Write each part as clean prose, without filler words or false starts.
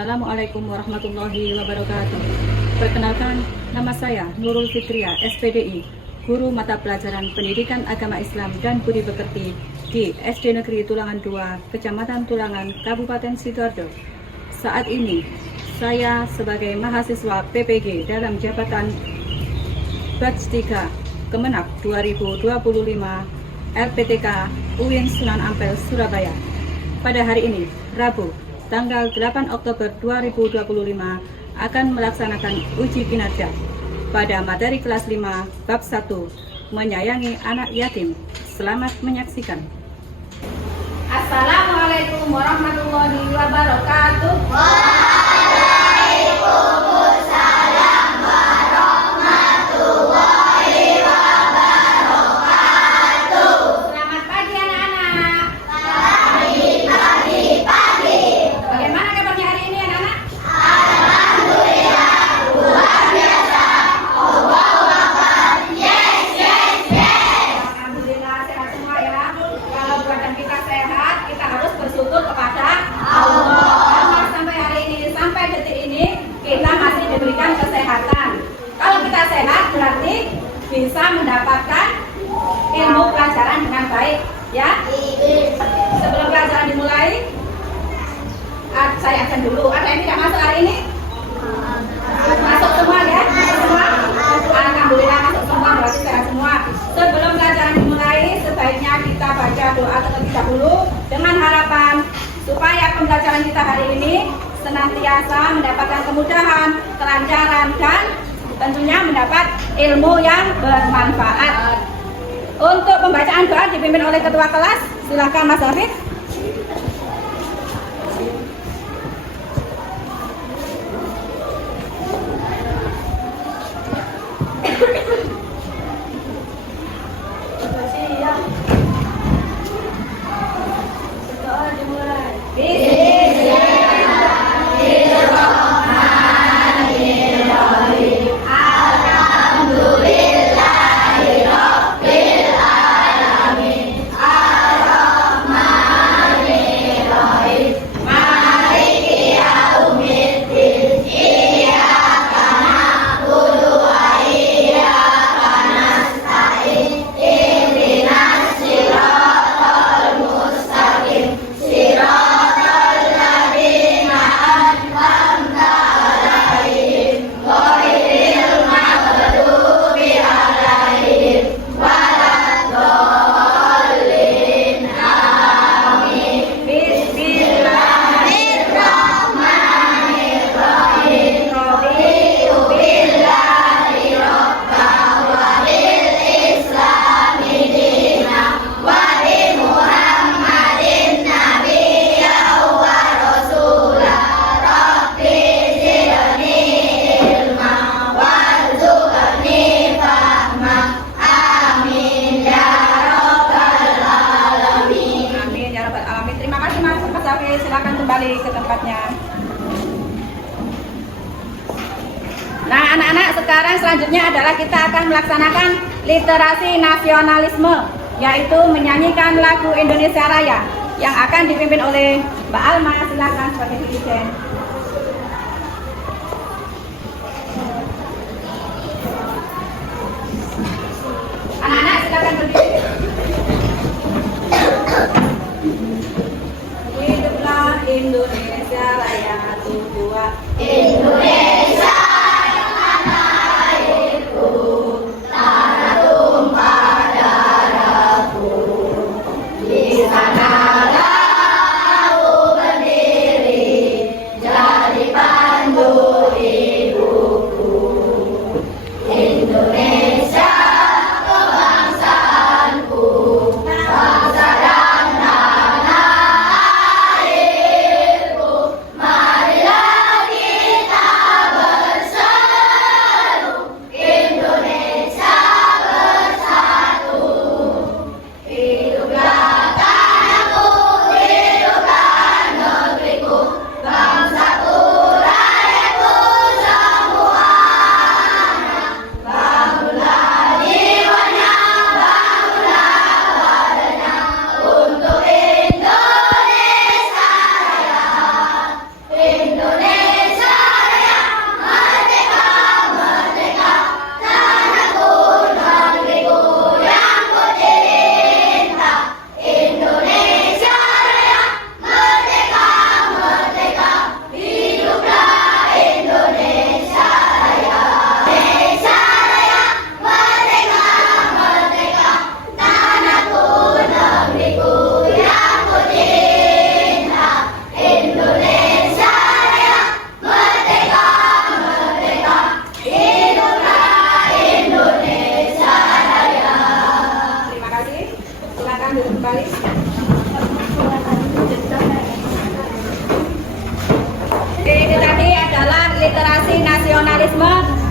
Assalamualaikum warahmatullahi wabarakatuh. Perkenalkan, nama saya Nurul Fitria, SPDI, Guru Mata Pelajaran Pendidikan Agama Islam dan Budi Pekerti di SD Negeri Tulangan 2, Kecamatan Tulangan, Kabupaten Sidoarjo. Saat ini, saya sebagai mahasiswa PPG dalam jabatan Batch 3 Kemenak 2025 LPTK UIN Sunan Ampel, Surabaya. Pada hari ini, Rabu, tanggal 8 Oktober 2025 akan melaksanakan uji kinerja pada materi kelas 5 bab 1 menyayangi anak yatim. Selamat menyaksikan. Assalamualaikum warahmatullahi wabarakatuh. Bisa mendapatkan ilmu pelajaran dengan baik, ya. Sebelum pelajaran dimulai, saya akan dulu. Ada yang tidak masuk hari ini? Masuk semua, ya? Semua? Alhamdulillah masuk semua, berarti sehat semua. Sebelum pelajaran dimulai, sebaiknya kita baca doa terlebih dahulu dengan harapan supaya pembelajaran kita hari ini senantiasa mendapatkan kemudahan, kelancaran, dan tentunya mendapat ilmu yang bermanfaat. Untuk pembacaan doa dipimpin oleh ketua kelas. Silakan Mas Hafid. Silakan kembali ke tempatnya. Nah, anak-anak, sekarang selanjutnya adalah kita akan melaksanakan literasi nasionalisme, yaitu menyanyikan lagu Indonesia Raya yang akan dipimpin oleh Mbak Alma. Silakan sebagai dirjen. Anak-anak, silakan berdiri. Indonesia Raya tua, Indonesia yang tanah airku, tanah tumpah darahku. Di sanalah aku berdiri, jadi pandu ibuku. Indonesia kebangsaanku, bangsa dan tanah. Marilah kita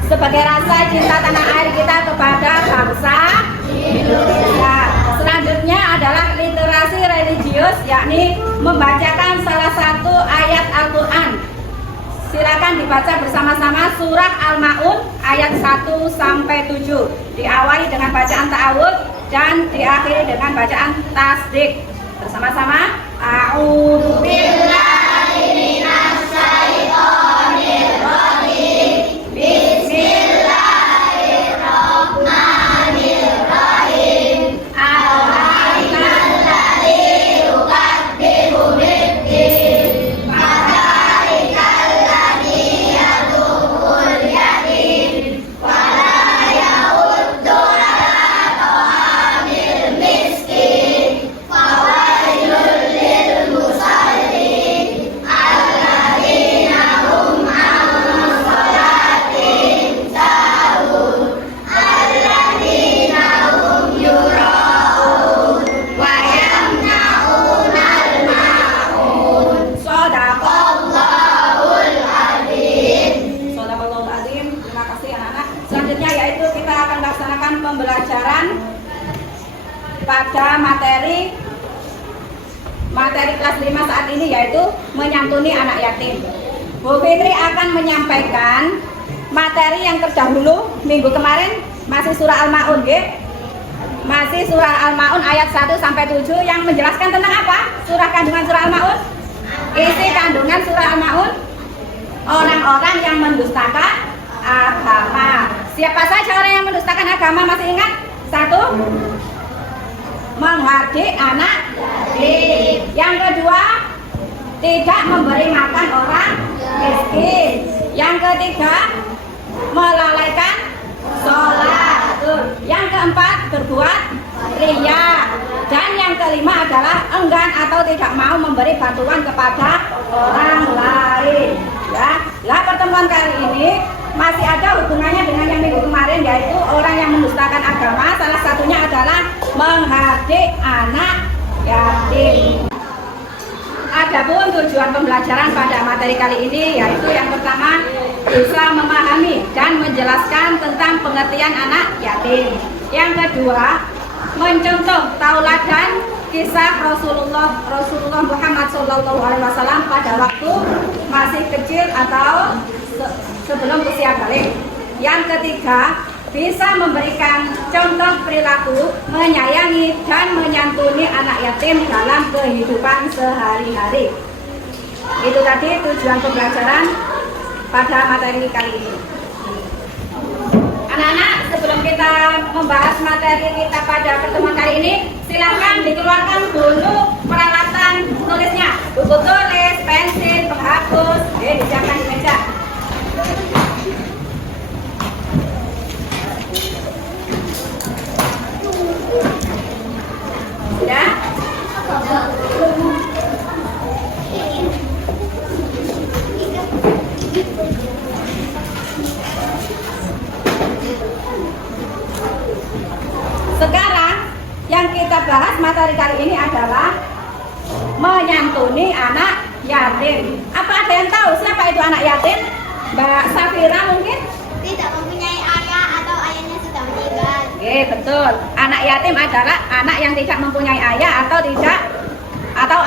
sebagai rasa cinta tanah air kita kepada bangsa Indonesia. Selanjutnya adalah literasi religius, yakni membacakan salah satu ayat Al-Quran. Silakan dibaca bersama-sama surah Al-Maun ayat 1 sampai 7. Diawali dengan bacaan ta'awudz dan diakhiri dengan bacaan tasdik. Bersama-sama. A'udzu billahi minasy syaithanir rajim. Bismillahirrahmanirrahim. Ar-Rahmanir Rahim. Yukazzibu bid-din. Pembelajaran pada materi kelas 5 saat ini, yaitu menyantuni anak yatim. Bu Fitri akan menyampaikan materi yang terdahulu minggu kemarin, masih surah Al-Maun, masih surah Al-Maun ayat 1 sampai 7 yang menjelaskan tentang apa? Kandungan surah Al-Maun. Isi kandungan surah Al-Maun, orang-orang yang mendustakan agama. Siapa saja orang yang mendustakan agama, masih ingat? 1, menghardik anak yatim. Yang kedua, tidak memberi makan orang miskin. Yang ketiga, melalaikan sholat. Yang keempat, berbuat riya. Dan yang kelima adalah enggan atau tidak mau memberi bantuan kepada orang lain. Ya, lah pertemuan kali ini masih ada hubungannya dengan yang minggu kemarin, yaitu orang yang mendustakan agama. Salah satunya adalah menghardik anak yatim. Adapun tujuan pembelajaran pada materi kali ini, yaitu yang pertama, bisa memahami dan menjelaskan tentang pengertian anak yatim. Yang kedua, mencontoh tauladan kisah Rasulullah Muhammad SAW pada waktu masih kecil atau sebelum usia balik. Yang ketiga, bisa memberikan contoh perilaku menyayangi dan menyantuni anak yatim dalam kehidupan sehari-hari. Itu tadi tujuan pembelajaran pada materi kali ini. Anak-anak, sebelum kita membahas materi kita pada pertemuan kali ini, silakan dikeluarkan dulu peralatan tulisnya, buku tulis, pensil, penghapus, disiapkan di meja. Ya. Sekarang yang kita bahas materi kali ini adalah menyantuni anak yatim. Apa ada yang tahu siapa itu anak yatim? Mbak Safira mungkin? Tidak mempunyai ayah atau ayahnya sudah meninggal. Oke, betul. Anak yatim adalah anak yang tidak mempunyai ayah atau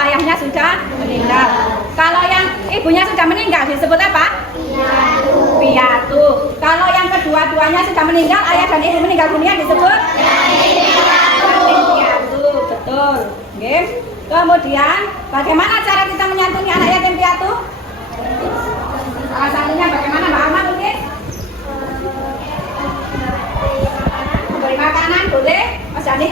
ayahnya sudah meninggal. Kalau yang ibunya sudah meninggal disebut apa? Piatu. Piatu. Kalau yang kedua-duanya sudah meninggal, ayah dan ibu meninggal dunia disebut yatim piatu. Betul. Oke. Kemudian, bagaimana cara kita menyantuni anak yatim piatu? Salah satunya bagaimana, Mbak Alma mungkin? Memberi makanan boleh, Mas Dani?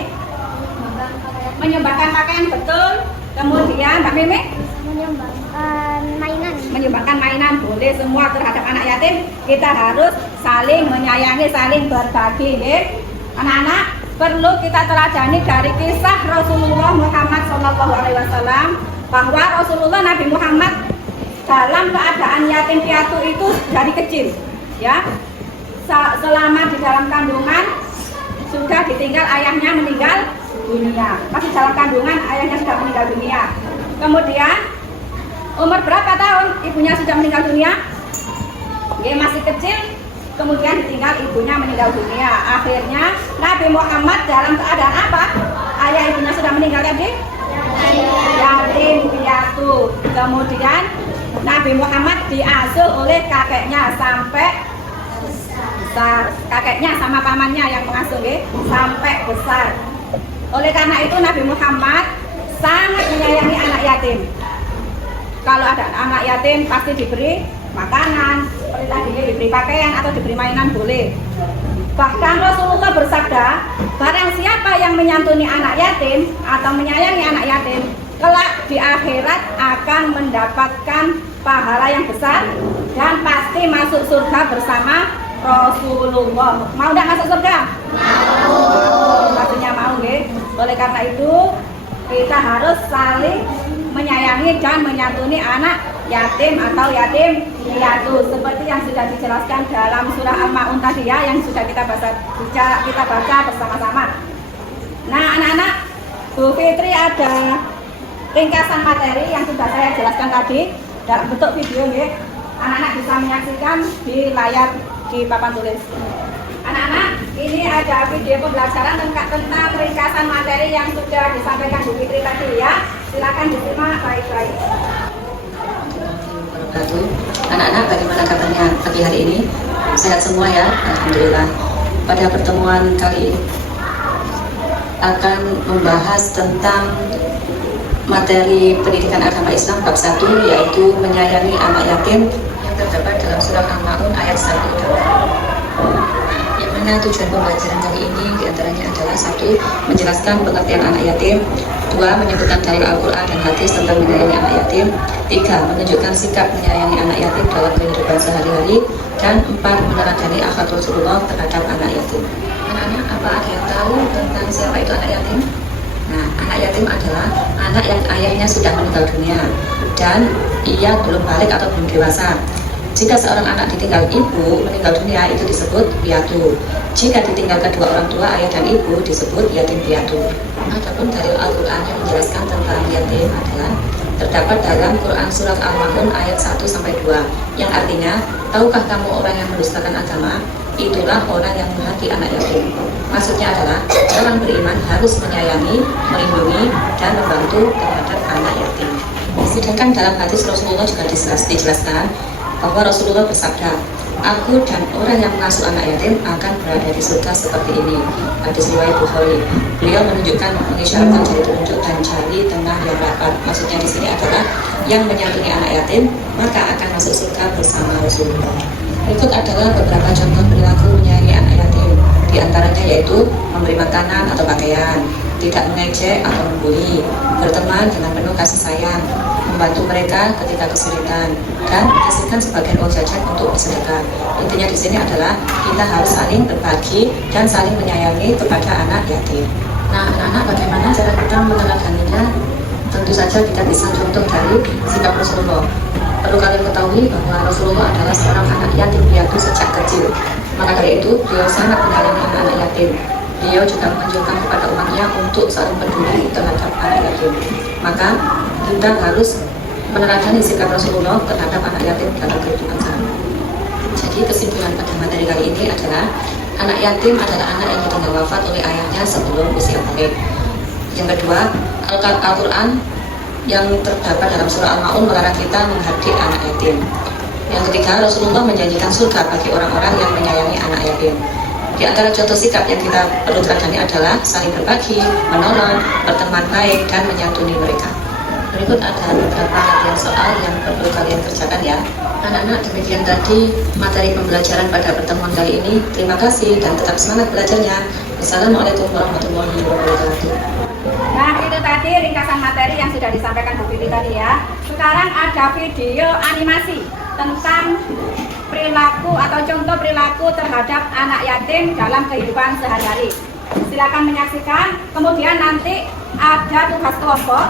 Menyumbangkan pakaian, betul. Kemudian Mbak Mimi? Menyumbangkan mainan. Menyumbangkan mainan boleh semua terhadap anak yatim. Kita harus saling menyayangi, saling berbagi. Anak-anak, perlu kita teladani dari kisah Rasulullah Muhammad SAW bahwa Rasulullah Nabi Muhammad dalam keadaan yatim piatu itu dari kecil, ya, selama di dalam kandungan sudah ditinggal ayahnya meninggal dunia. Masih dalam kandungan ayahnya sudah meninggal dunia. Kemudian umur berapa tahun ibunya sudah meninggal dunia? Dia masih kecil. kemudian ditinggal ibunya meninggal dunia. Akhirnya Nabi Muhammad dalam keadaan apa? Ayah ibunya sudah meninggal tadi? Yatim piatu. Kemudian Nabi Muhammad diasuh oleh kakeknya sampai besar. Kakeknya sama pamannya yang mengasuh sampai besar. Oleh karena itu Nabi Muhammad sangat menyayangi anak yatim. Kalau ada anak yatim pasti diberi makanan, seperti tadi diberi pakaian atau diberi mainan boleh. Bahkan Rasulullah bersabda, barang siapa yang menyantuni anak yatim atau menyayangi anak yatim, kelak di akhirat akan mendapatkan pahala yang besar dan pasti masuk surga bersama Rasulullah. Mau tidak masuk surga? Mau. Pastinya mau, nggih. Oleh karena itu kita harus saling menyayangi dan menyantuni anak yatim atau yatim piatu seperti yang sudah dijelaskan dalam surah Al-Maun tadi ya, yang sudah kita baca bersama-sama. Nah, anak-anak, Bu Fitri ada ringkasan materi yang sudah saya jelaskan tadi dalam bentuk video ya. Anak-anak bisa menyaksikan di layar di papan tulis. Anak-anak, ini ada video pembelajaran tentang ringkasan materi yang sudah disampaikan Bu Fitri tadi ya. Silakan disimak baik-baik. Anak-anak, bagaimana kabarnya pagi hari ini? Sehat semua ya, alhamdulillah. Pada pertemuan kali ini akan membahas tentang materi pendidikan agama Islam bab 1, yaitu menyayangi anak yatim, yang terdapat dalam surah Al-Maun ayat 1. Yang mana tujuan pembelajaran kali ini diantaranya adalah 1. Menjelaskan pengertian anak yatim, 2. Menyebutkan dalil Al-Quran dan hadis tentang menyayangi anak yatim, 3. Menunjukkan sikap menyayangi anak yatim dalam kehidupan sehari-hari, dan 4. Meneladani akhlak Rasulullah terhadap anak yatim. Anak-anak, apa ada yang tahu tentang siapa itu anak yatim? Nah, anak yatim adalah anak yang ayahnya sudah meninggal dunia dan ia belum balik atau belum dewasa. Jika seorang anak ditinggal ibu meninggal dunia, itu disebut piatu. Jika ditinggal kedua orang tua, ayah dan ibu, disebut yatim piatu. Adapun dalil Al-Quran yang menjelaskan tentang yatim adalah terdapat dalam Quran surat Al-Maun ayat 1-2, yang artinya, tahukah kamu orang yang mendustakan agama? Itulah orang yang menghati anak yatim. Maksudnya adalah orang beriman harus menyayangi, melindungi, dan membantu terhadap anak yatim. Sedangkan dalam hadis Rasulullah juga dijelaskan bahwa Rasulullah bersabda, aku dan orang yang mengasuh anak yatim akan berada di surga seperti ini. Hadis riwayat Bukhari. Beliau mengisyaratkan jari telunjuk dan jari tengah yang rapat. Maksudnya di sini adalah yang menyantuni anak yatim maka akan masuk surga bersama Rasulullah. Berikut adalah beberapa contoh perilaku menyayangi anak yatim. Di antaranya yaitu memberi makanan atau pakaian, tidak mengejek atau membuli, berteman dengan penuh kasih sayang, membantu mereka ketika kesulitan, dan menyisihkan sebagian uang jajan untuk bersedekah. Intinya di sini adalah kita harus saling berbagi dan saling menyayangi kepada anak yatim. Nah, anak-anak, bagaimana cara kita meneladaninya? Tentu saja kita bisa contoh dari sikap Rasulullah. Perlu kalian ketahui bahwa Rasulullah adalah seorang anak yatim piatu sejak kecil. Maka dari itu, beliau sangat menyayangi anak-anak yatim. Beliau juga menunjukkan kepada umatnya untuk saling peduli terhadap anak yatim. Maka kita harus meneladani sikap Rasulullah terhadap anak yatim dalam kehidupan sehari. Jadi kesimpulan pada materi kali ini adalah anak yatim adalah anak yang ditinggal wafat oleh ayahnya sebelum usia balik. Yang kedua, Al-Quran yang terdapat dalam surah Al-Maun melarang kita menghardik anak yatim. Yang ketiga, Rasulullah menjanjikan surga bagi orang-orang yang menyayangi anak yatim. Di antara contoh sikap yang kita perlu teladani adalah saling berbagi, menolong, berteman baik, dan menyantuni mereka. Berikut ada beberapa latihan soal yang perlu kalian kerjakan ya. Anak-anak, demikian tadi materi pembelajaran pada pertemuan kali ini. Terima kasih dan tetap semangat belajarnya. Wassalamualaikum warahmatullahi wabarakatuh. Nah, itu tadi ringkasan materi yang sudah disampaikan Bu Fitri tadi ya. Sekarang ada video animasi tentang perilaku atau contoh perilaku terhadap anak yatim dalam kehidupan sehari-hari. Silakan menyaksikan. Kemudian nanti ada tugas kelompok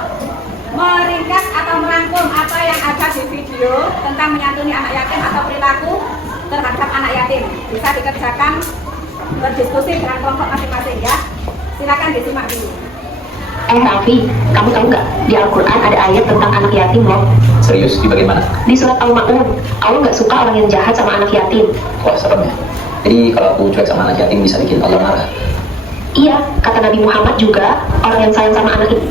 meringkas atau merangkum apa yang ada di video tentang menyantuni anak yatim atau perilaku terhadap anak yatim. Bisa dikerjakan berdiskusi dengan kelompok masing-masing ya. Silakan disimak dulu. Raffi, kamu tahu nggak? Di Al-Quran ada ayat tentang anak yatim loh. Serius, di bagaimana? Di surat Al-Ma'un, Allah nggak suka orang yang jahat sama anak yatim. Wah, serem ya. Jadi kalau aku cuek sama anak yatim bisa bikin Allah marah. Iya, kata Nabi Muhammad juga, orang yang sayang sama anak itu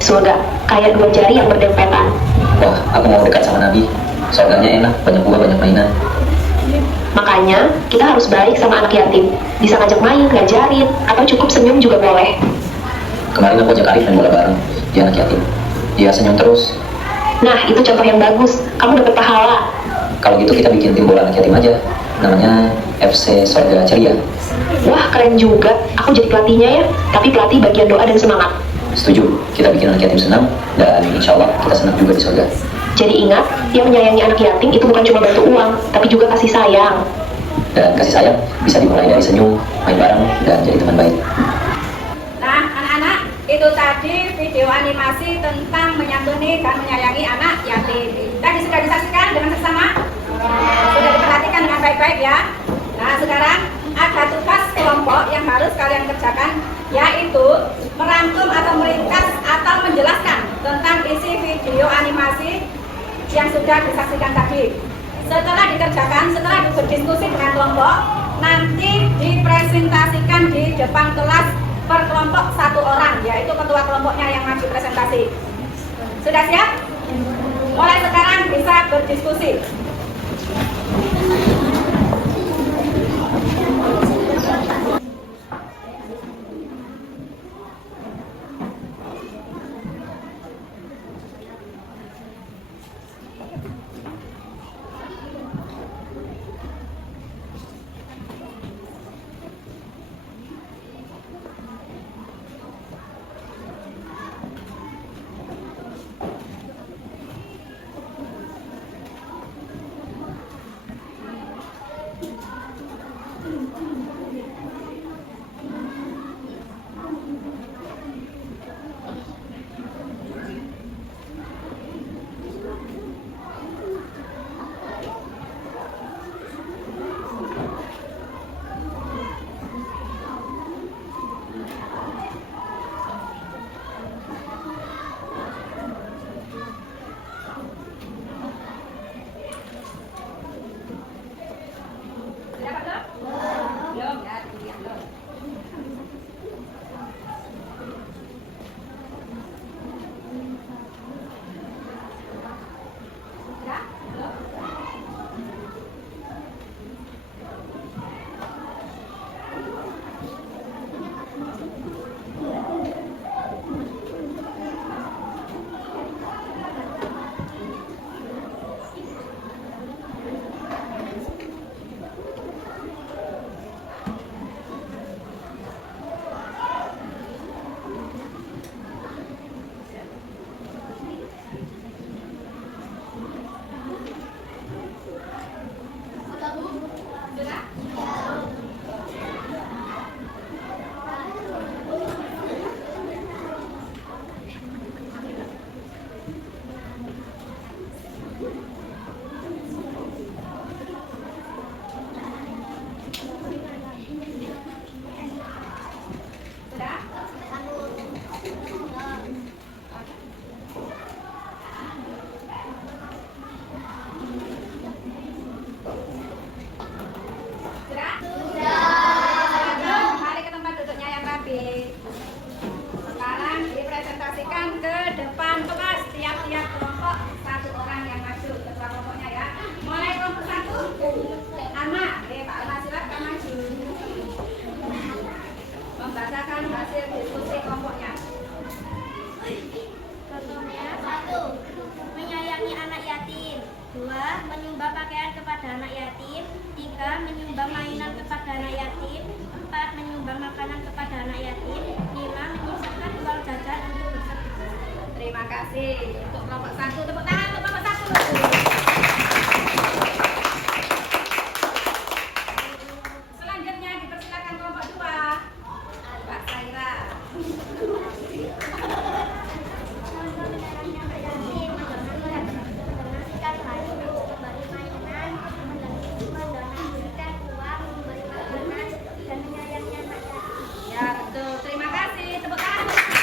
surga, kayak 2 jari yang berdempetan. Wah, aku mau dekat sama Nabi. Surganya enak, banyak buah, banyak mainan. Makanya, kita harus baik sama anak yatim. Bisa ngajak main, ngajarin, atau cukup senyum juga boleh. Kemarin aku ajak Arif main bola bareng. Dia anak yatim. Dia senyum terus. Nah, itu contoh yang bagus. Kamu dapat pahala. Kalau gitu kita bikin tim bola anak yatim aja. Namanya FC Sorga Ceria. Wah, keren juga. Aku jadi pelatihnya ya. Tapi pelatih bagian doa dan semangat. Setuju, kita bikin anak yatim senang. Dan insya Allah kita senang juga di surga. Jadi ingat, yang menyayangi anak yatim itu bukan cuma bantu uang, tapi juga kasih sayang. Dan kasih sayang bisa dimulai dari senyum, main bareng, dan jadi teman baik. Nah, anak-anak, itu tadi video animasi tentang menyantuni dan menyayangi anak yatim. Tadi sudah disaksikan dengan bersama? Sudah diperhatikan dengan baik-baik ya. Nah, sekarang ada tugas kelompok yang harus kalian kerjakan, yaitu merangkum atau meringkas atau menjelaskan tentang isi video animasi yang sudah disaksikan tadi. Setelah dikerjakan, setelah berdiskusi dengan kelompok, nanti dipresentasikan di depan kelas per kelompok 1 orang, yaitu ketua kelompoknya yang maju presentasi. Sudah siap? Mulai sekarang bisa berdiskusi. menyumbang mainan kepada anak yatim, 4 menyumbang makanan kepada anak yatim, 5 menyisakan uang jajan untuk bersedekah. Terima kasih untuk kelompok 1, tepuk tangan untuk kelompok 1. Selanjutnya dipersilakan kelompok 2, Mbak Saira. Ya betul, terima kasih, tepuk tangan.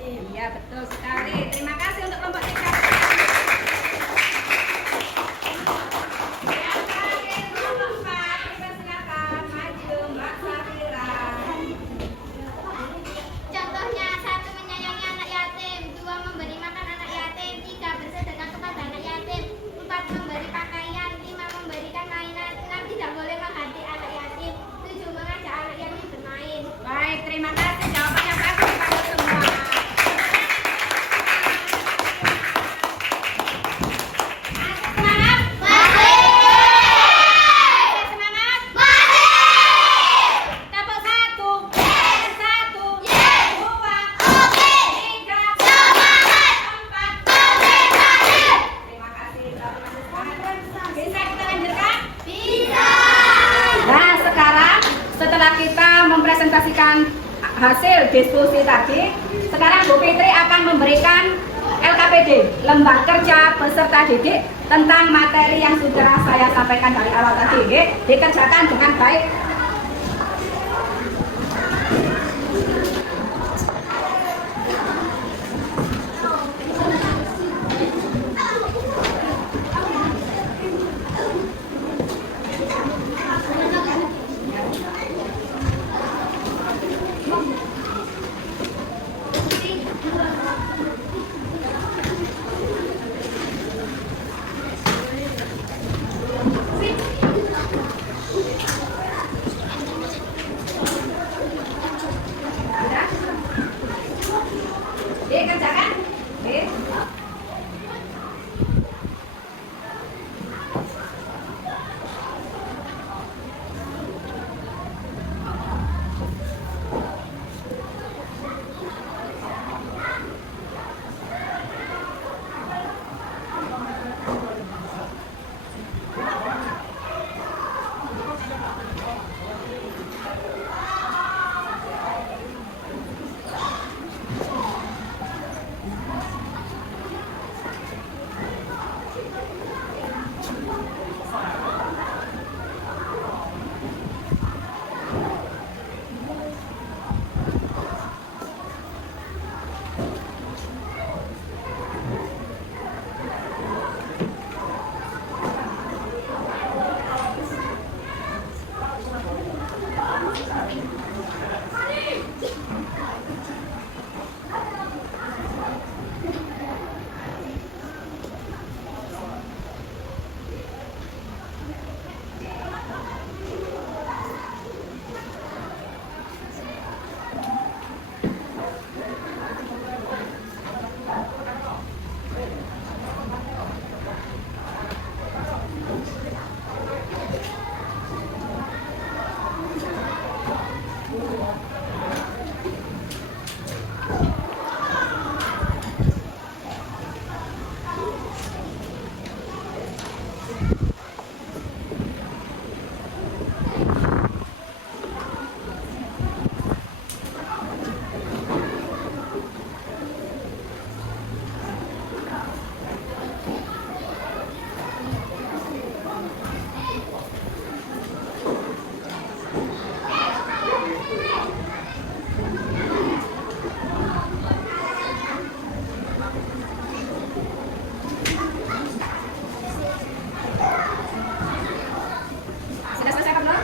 yatim. Ya, betul sekali. Terima kasih untuk kelompok 3. Yang terakhir kelompok 4, silakan maju Mbak Safira. Contohnya, 1 menyayangi anak yatim, 2 memberi makan anak yatim, 3 bersedekah kepada anak yatim, 4 memberi pakaian, 5 memberikan mainan, 6 tidak boleh menghati anak yatim, 7 mengajak anak yatim bermain. Baik, terima kasih. Jawaban yang bagus kepada semua. Semangat? Semangat? Tepuk 1. 1. 2. 3. 4. Terima kasih. Bisa kita lanjutkan? Bisa. Nah, sekarang setelah kita mempresentasikan hasil diskusi tadi, sekarang Bu Fitri akan memberikan LKPD, Lembar Kerja Peserta Didik, tentang materi yang sudah saya sampaikan dari awal tadi. Dikerjakan dengan baik.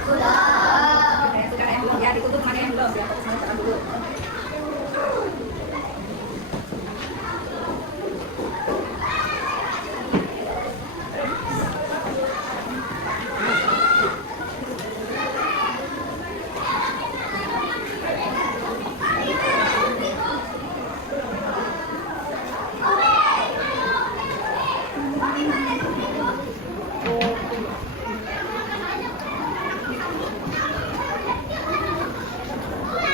Sudah? Dikerjakan?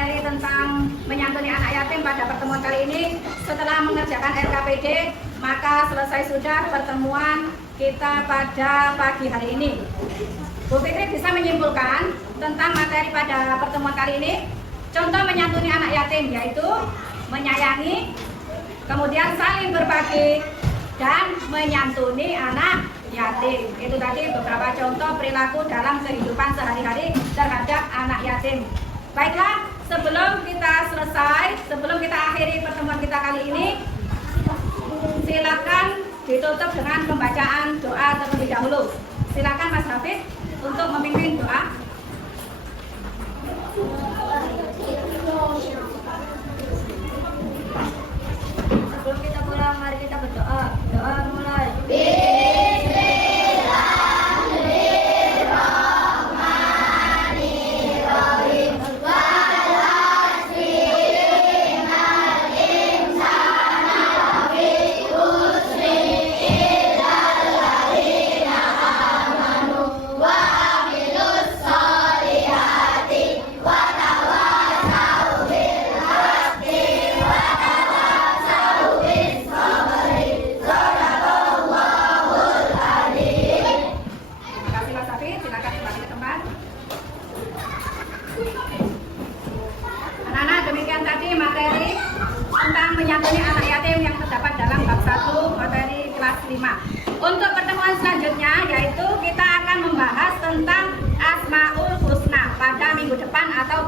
materi tentang menyantuni anak yatim pada pertemuan kali ini. Setelah mengerjakan RKPD, maka selesai sudah pertemuan kita pada pagi hari ini. Bu Fitri bisa menyimpulkan tentang materi pada pertemuan kali ini. Contoh menyantuni anak yatim yaitu menyayangi, kemudian saling berbagi, dan menyantuni anak yatim. Itu tadi beberapa contoh perilaku dalam kehidupan sehari-hari terhadap anak yatim. Baiklah, sebelum kita selesai, sebelum kita akhiri pertemuan kita kali ini, silakan ditutup dengan pembacaan doa terlebih dahulu. Silakan Mas Hafid untuk memimpin doa. Sebelum kita pulang, mari kita berdoa. Doa mulai. Anak-anak, demikian tadi materi tentang menyantuni anak yatim yang terdapat dalam bab 1 materi kelas 5. Untuk pertemuan selanjutnya yaitu kita akan membahas tentang Asmaul Husna pada minggu depan atau